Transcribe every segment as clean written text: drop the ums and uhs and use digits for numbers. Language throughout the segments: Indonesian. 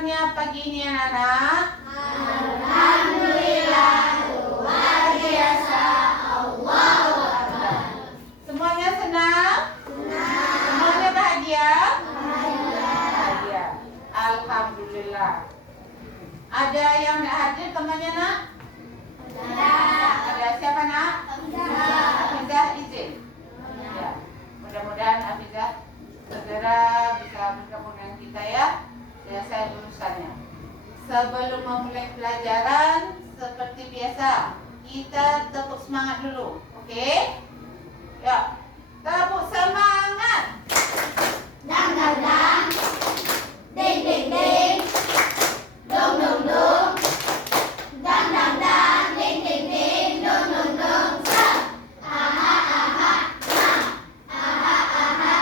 kabarnya pagi ini anak-anak? Alhamdulillah, luar biasa. Allahu Akbar. Semuanya senang? Semuanya bahagia? Bahagia. Alhamdulillah. Ada yang nak hadir temannya nak? Ada siapa nak? Hafizah izin. Ya. Mudah-mudahan Hafizah segera bisa bergabung dengan kita ya. Selesai urusannya. Sebelum memulai pelajaran, seperti biasa, kita tepuk semangat dulu. Oke? Ya. Tepuk semangat. Dang dang dang, ding ding ding, dong dong dong, dang dang dang, ding ding ding, dong dong dong. Sa, aha aha, na, aha aha, na,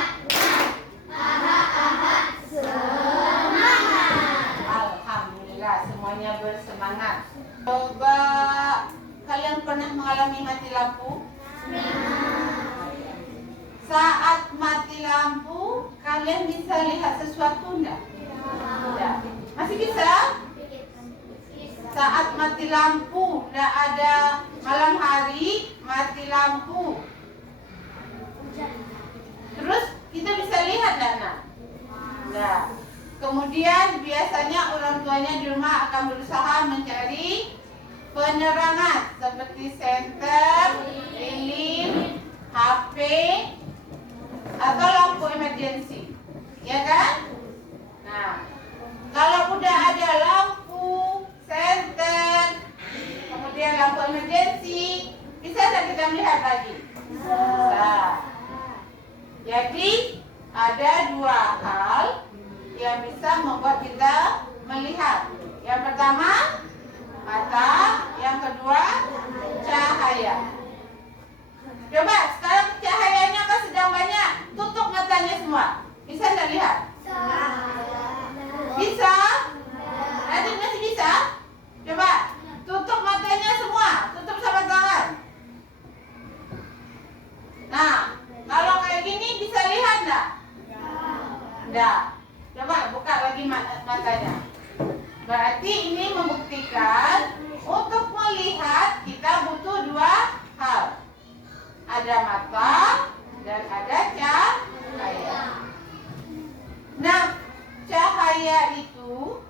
aha aha, semangat. Alhamdulillah semuanya bersemangat. Coba kalian pernah mengalami mati lampu? Saat mati lampu, kalian bisa lihat sesuatu enggak? Tidak. Masih bisa? Saat mati lampu, tidak ada malam hari, mati lampu. Terus kita bisa lihat enggak, Nak? Enggak. Kemudian biasanya orang tuanya di rumah akan berusaha mencari penerangan seperti senter, lilin, HP, atau lampu emergency, ya kan? Nah, kalau udah ada lampu, senter, kemudian lampu emergency, bisa tidak kita melihat lagi? Bisa. Jadi ada dua hal yang bisa membuat kita melihat. Yang pertama, mata. Yang kedua, cahaya. Coba sekarang cahayanya kan sedang banyak. Tutup matanya semua. Bisa tidak lihat? Bisa? Nanti masih bisa? Coba tutup matanya semua. Tutup sama tangan. Nah, kalau kayak gini bisa lihat enggak? Enggak. Coba buka lagi matanya. Berarti ini membuktikan untuk melihat kita butuh dua hal. Ada mata dan ada cahaya. Nah, cahaya itu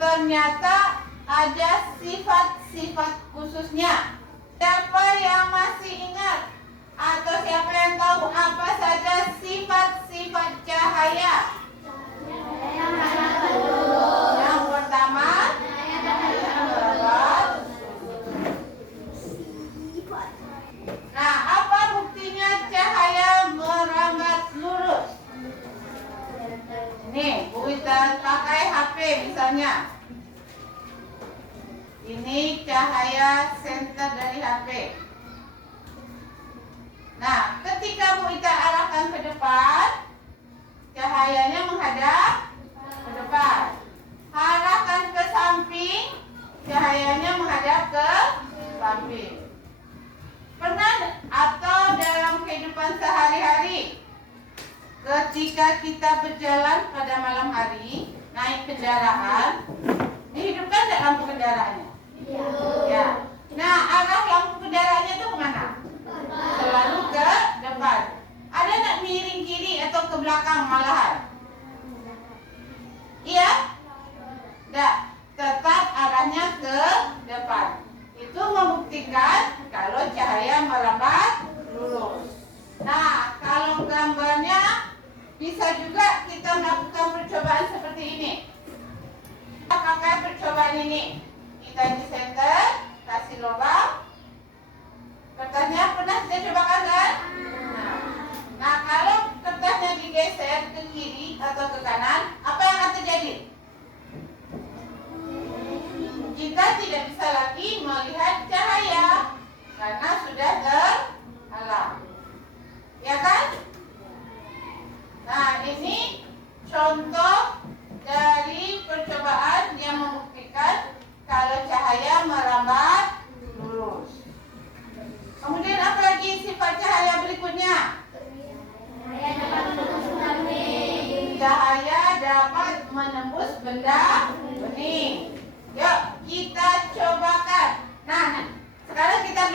ternyata ada sifat-sifat khususnya. Siapa yang masih ingat? Atau siapa yang tahu apa saja sifat-sifat cahaya? Yang pertama, nah, apa buktinya cahaya merambat lurus? Nih, Bu Wita pakai HP misalnya. Ini cahaya senter dari HP. Nah, ketika Bu Wita arahkan ke depan, cahayanya menghadap ke depan. Arahkan ke samping, cahayanya menghadap ke samping. Pernah atau dalam kehidupan sehari-hari, ketika kita berjalan pada malam hari, naik kendaraan, dihidupkan tidak lampu kendaraannya? Ya. Nah, arah lampu kendaraannya itu kemana? Selalu ke depan. Ada nak miring kiri atau ke belakang malahan? Iya? Tidak. Tetap arahnya ke depan. Itu membuktikan kalau cahaya merambat lurus. Nah, kalau gambarnya bisa juga kita melakukan percobaan seperti ini. Kita pakai percobaan ini. Kita di center, kasih lubang. Kertasnya pernah kita cobakan kan? Nah, kalau kertasnya digeser ke kiri atau ke kanan, apa yang akan terjadi? Kita tidak bisa lagi melihat cahaya karena sudah terhalang. Ya kan? Nah, ini contoh dari percobaan yang membuktikan kalau cahaya merambat lurus. Kemudian apa lagi sifat cahaya berikutnya? Cahaya dapat menembus benda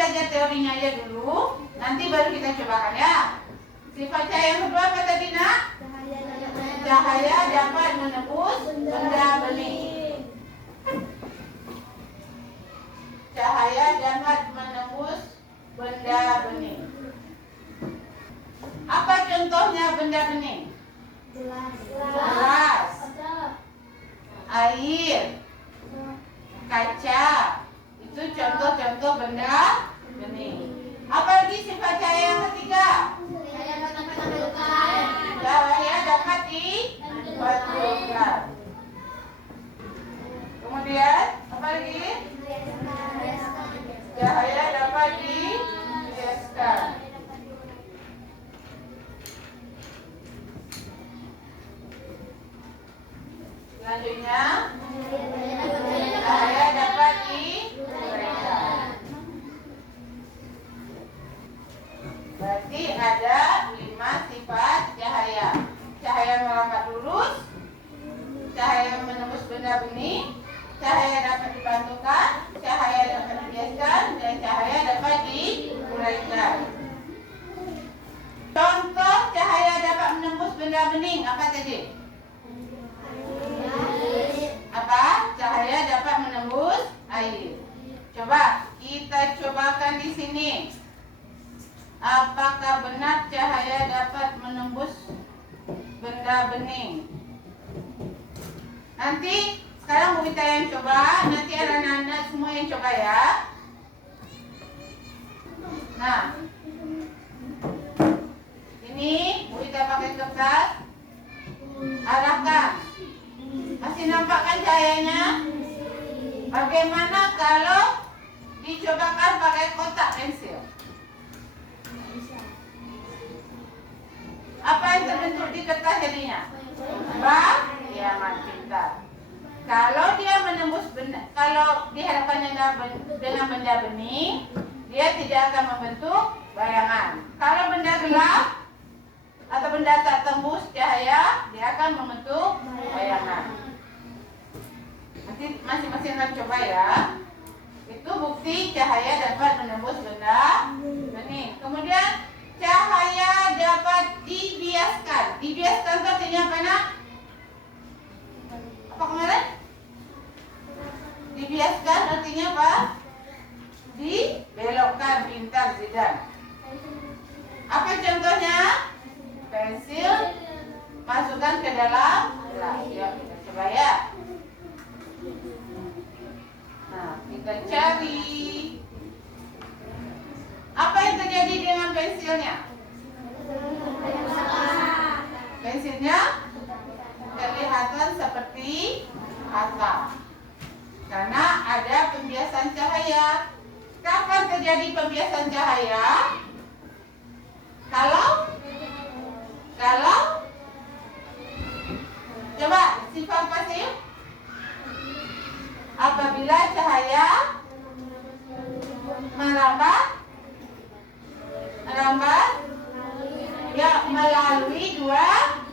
saja teorinya aja dulu, nanti baru kita cobakan ya. Sifat cahaya yang kedua apa tadi nak? Cahaya dapat menembus benda bening. Cahaya dapat menembus benda bening. Apa contohnya benda bening? Gelas, air, kaca. Itu contoh-contoh benda bening. Apalagi sifat cahaya yang ketiga? Cahaya dapat dipantulkan. Kemudian apa lagi? Cahaya dapat dihiaskan. Selanjutnya, cahaya dapat diuraikan. Berarti ada 5 sifat cahaya. Cahaya merambat lurus, cahaya menembus benda bening, cahaya dapat dipantulkan, cahaya dapat dihiaskan, dan cahaya dapat diuraikan. Contoh cahaya dapat menembus benda bening apa tadi? Apa? Cahaya dapat menembus air. Coba kita cobakan di sini. Apakah benar cahaya dapat menembus benda bening? Nanti sekarang Bu Ita yang coba, nanti anak-anak semua yang coba ya. Nah, ini Bu Ita pakai kertas, arahkan. Masih nampak kan cahayanya? Bagaimana kalau dicobakan pakai kotak pensil? Apa yang terbentuk di kertas jadinya? Bayangan pintar. Kalau dia menembus benda, kalau dihadapkan dengan benda bening, dia tidak akan membentuk bayangan. Kalau benda gelap atau benda tak tembus cahaya, dia akan membentuk bayangan. Nanti masing-masing akan coba ya. Itu bukti cahaya dapat menembus benda bening. Kemudian cahaya dapat dibiaskan. Dibiaskan itu artinya apa nak? Apa kemarin? Dibiaskan artinya apa? Dibelokkan, pintar Zidan. Apa contohnya? Pensil masukkan ke dalam gelas. Ya, kita coba ya. Nah, kita cari. Apa yang terjadi dengan pensilnya? Pensilnya kelihatan seperti harta. Karena ada pembiasan cahaya. Kapan terjadi pembiasan cahaya? Kalau coba sifat pasif. Apabila cahaya merambat ya melalui dua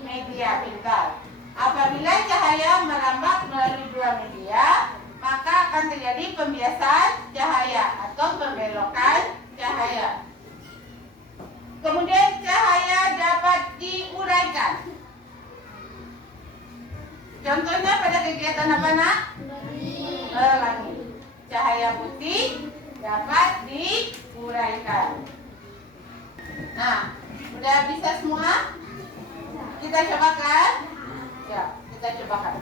media, pintar. Apabila cahaya merambat melalui dua media, maka akan terjadi pembiasan cahaya atau pembelokan cahaya. Kemudian cahaya dapat diuraikan. Contohnya pada kegiatan apa nak? Langit. Cahaya putih dapat diuraikan. Nah, udah bisa semua? Kita cobakan? Ya, kita cobakan.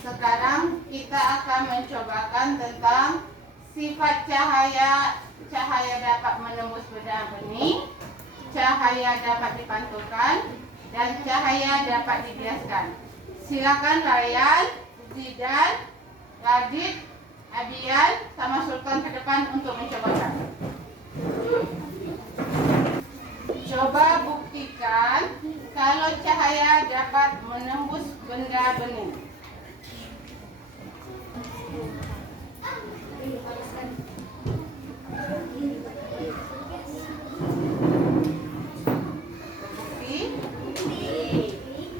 Sekarang kita akan mencobakan tentang sifat cahaya. Cahaya dapat menembus benda bening, cahaya dapat dipantulkan, dan cahaya dapat dibiaskan. Silakan Ryan, Zidan, Radit, Abian, sama Sultan ke depan untuk mencobakan. Coba buktikan kalau cahaya dapat menembus benda bening.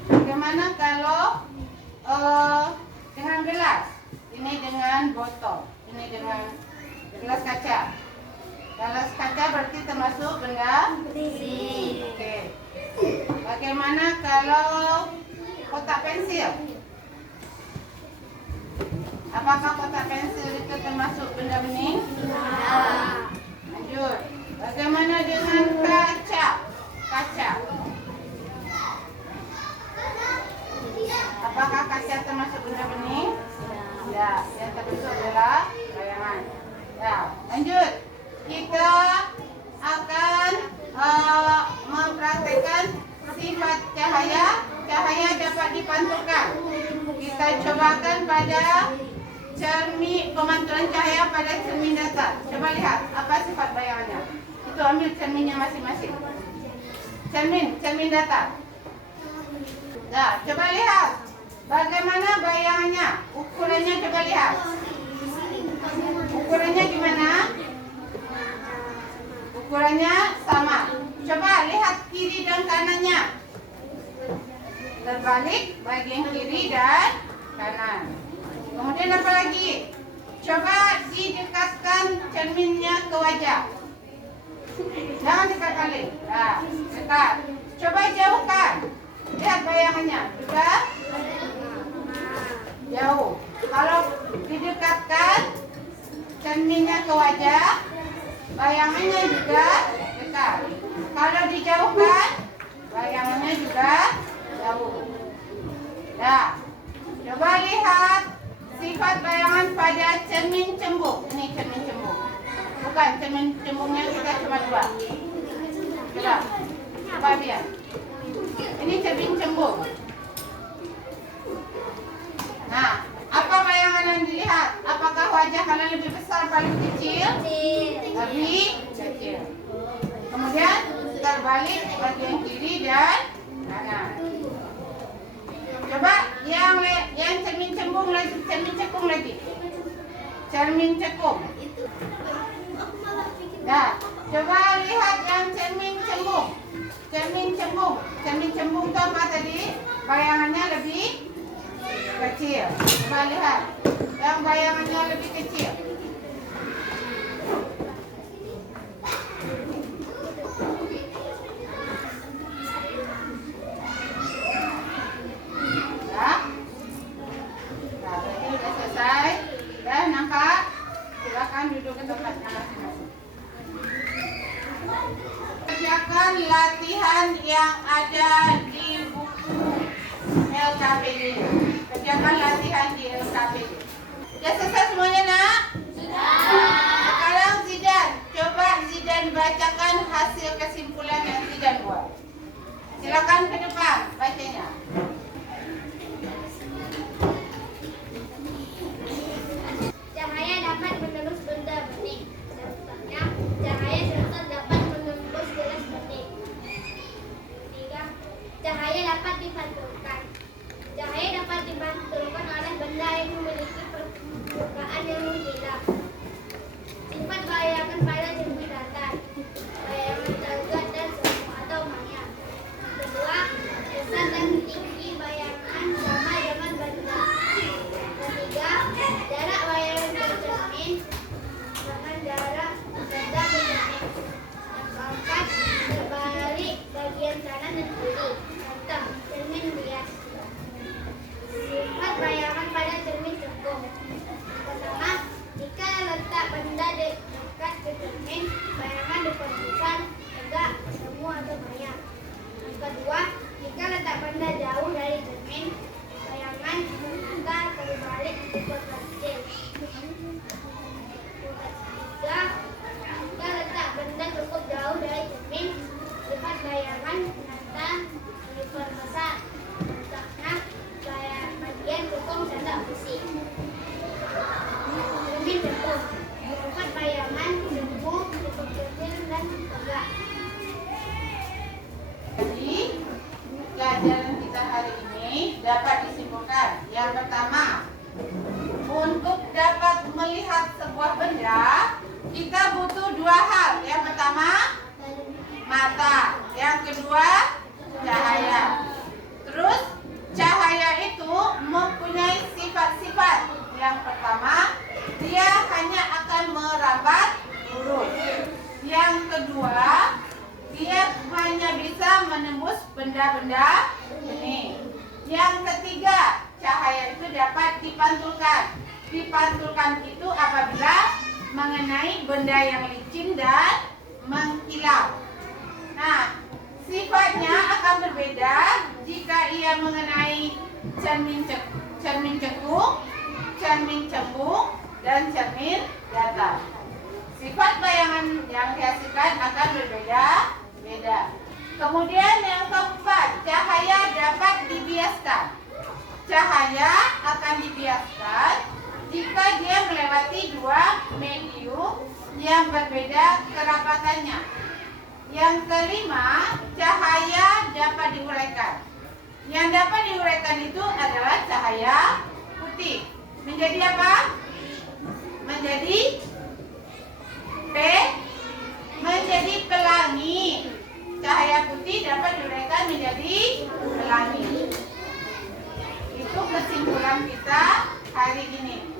Bagaimana kalau dengan gelas? Ini dengan botol, ini dengan Bagaimana kalau kotak pensil? Apakah kotak pensil itu termasuk benda bening? Lanjut. Bagaimana dengan kaca? Kaca. Apakah kaca termasuk benda bening? Ya, yang termasuk adalah bayangan. Ya, lanjut. Kita akan mempraktekkan sifat cahaya. Cahaya dapat dipantulkan. Kita cobakan pada cermin pemantulan cahaya pada cermin datar. Coba lihat apa sifat bayangannya. Itu ambil cerminnya masing-masing. Cermin datar. Nah, coba lihat bagaimana bayangannya. Ukurannya coba lihat. Ukurannya gimana? Ukurannya sama. Coba lihat kiri dan kanannya. Terbalik bagian kiri dan kanan. Kemudian apa lagi? Coba didekatkan cerminnya ke wajah. Jangan dekat kali. Nah, dekat. Coba jauhkan. Lihat bayangannya. Sudah jauh. Kalau didekatkan cerminnya ke wajah, bayangannya juga dekat. Kalau dijauhkan, bayangannya juga jauh. Nah, coba lihat sifat bayangan pada cermin cembung. Ini cermin cembung. Bukan, cermin cembungnya kita cuma dua. Coba lihat. Ini cermin cembung. Nah, apa bayangan yang dilihat? Apakah wajah kalian lebih besar atau lebih kecil? Lebih kecil. Kemudian terbalik bagian kiri dan kanan. Coba yang cermin cembung lagi, cermin cekung lagi. Cermin cekung. Nah, coba lihat yang cermin cembung. Cermin cembung. Cermin cembung itu apa tadi? Bayangannya lebih kecil. Coba lihat. Yang bayangannya lebih kecil. Ya. Nah, berarti sudah selesai. Dan nampak? Silakan duduk ke tempatnya masing-masing. Kerjakan latihan yang ada di buku LKPD. Kerjakan latihan di LKPD. Sudah selesai semuanya, nak? Sudah. Sekarang Zidan, coba Zidan bacakan hasil kesimpulan yang Zidan buat. Silakan ke depan bacanya. Cahaya dapat menembus benda bening. Contohnya, cahaya senter dapat menembus gelas bening. Ketiga, cahaya dapat dipantulkan. Cahaya dapat dipantulkan oleh benda yang memiliki permukaan yang mengkilap. Sifat bayangan pada cermin datar. Bayangan tegak dan semu atau maya. Kedua, besar dan tinggi bayangan sama dengan benda. Ketiga, jarak bayangan ke cermin dengan jarak benda ke cermin. Yang keempat, terbalik bagian kanan dan kiri. Contoh, cermin bias. Sifat bayangan pada cermin cekung. Pertama, jika letak benda dekat ke cermin, bayangan diposisikan tegak, semu atau maya. Yang kedua, jika letak benda jauh dari cermin, bayangan membuka terbalik diposisikan. Ketiga, jika letak benda cukup jauh dari cermin, sifat bayangan nyata diperbesar. Contohnya, bagian cekung sendok besi. Cermin cekung. Sifat bayangan semu, cukup kecil dan tegak. Jadi, pelajaran kita hari ini dapat disimpulkan. Yang pertama, untuk dapat melihat sebuah benda, kita butuh dua hal. Yang pertama, mata. Yang kedua, cahaya. Terus, cahaya itu mempunyai sifat-sifat. Yang pertama, dia hanya akan merambat lurus. Yang kedua, dia hanya hanya bisa menembus benda-benda ini. Yang ketiga, cahaya itu dapat dipantulkan. Dipantulkan itu apabila mengenai benda yang licin dan mengkilap. Nah, sifatnya akan berbeda jika ia mengenai cermin cekung, cermin cembung, dan cermin datar. Sifat bayangan yang dihasilkan akan berbeda-beda. Kemudian yang keempat, cahaya dapat dibiaskan. Cahaya akan dibiaskan jika dia melewati dua medium yang berbeda kerapatannya. Yang kelima, cahaya dapat diuraikan. Yang dapat diuraikan itu adalah cahaya putih. Menjadi apa? Menjadi menjadi pelangi. Cahaya putih dapat diuraikan menjadi pelangi. Itu kesimpulan kita hari ini.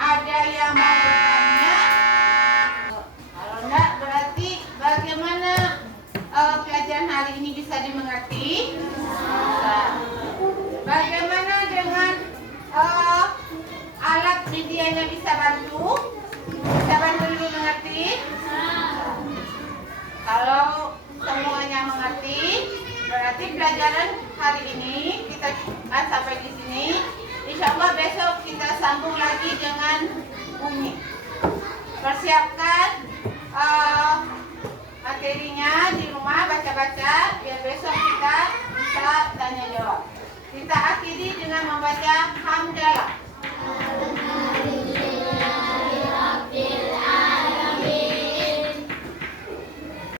Ada yang mau bertanya? Kalau enggak, berarti bagaimana pelajaran hari ini bisa dimengerti? Nah, bagaimana dengan alat medianya bisa bantu? Bisa bantu dulu mengerti? Kalau semuanya mengerti, berarti pelajaran hari ini kita sampai di sini. Insya Allah besok kita sambung lagi dengan Umi. Persiapkan materinya di rumah, baca-baca biar besok kita bisa tanya jawab. Kita akhiri dengan membaca hamdalah.